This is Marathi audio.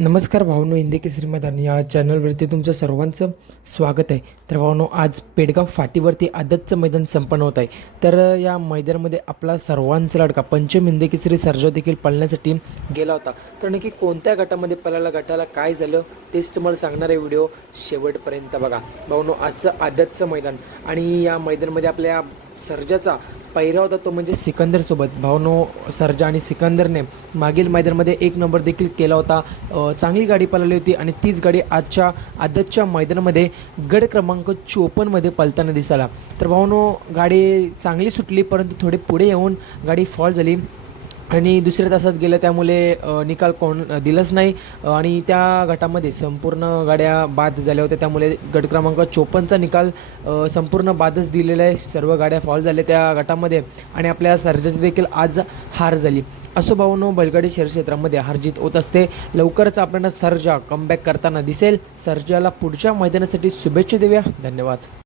नमस्कार भावनो, हिंदी केसरी मैदान या चॅनलवरती तुमचं सर्वांचं स्वागत आहे. तर भावनो, आज पेडगाव फाटीवरती आदतचं मैदान संपन्न होत आहे. तर या मैदानामध्ये आपला सर्वांचा लाडका पंचम हिंदी केसरी सर्जा देखील पळण्यासाठी गेला होता. तर नक्की कोणत्या गटामध्ये पळाला, गटाला काय झालं तेच तुम्हाला सांगणार आहे. व्हिडिओ शेवटपर्यंत बघा. भावनो, आजचं आदतचं मैदान आणि या मैदानामध्ये आपल्या सर्जाचा पहिरा होता तो म्हणजे सिकंदरसोबत. भावनो, सर्जा आणि सिकंदरने मागील मैदानामध्ये एक नंबर देखील केला होता. चांगली गाडी पळाली होती आणि तीच गाडी आजच्या आदतच्या मैदानामध्ये गड क्रमांक 54मध्ये पळताना दिसाला. तर भावनो, गाडी चांगली सुटली परंतु थोडे पुढे येऊन गाडी फॉल झाली आणि दुसऱ्या तासात गेलं, त्यामुळे निकाल कोण दिलंच नाही आणि त्या गटामध्ये संपूर्ण गाड्या बाद झाल्या होत्या. त्यामुळे गट क्रमांक 54चा निकाल संपूर्ण बादच दिलेला आहे. सर्व गाड्या फॉल झाल्या त्या गटामध्ये आणि आपल्या सर्जाची देखील आज हार झाली. असो भावनो, बैलगाडी शहर क्षेत्रामध्ये हारजीत होत असते. लवकरच आपल्याला सर्जा कमबॅक करताना दिसेल. सर्जाला पुढच्या मैदानासाठी शुभेच्छा देऊया. धन्यवाद.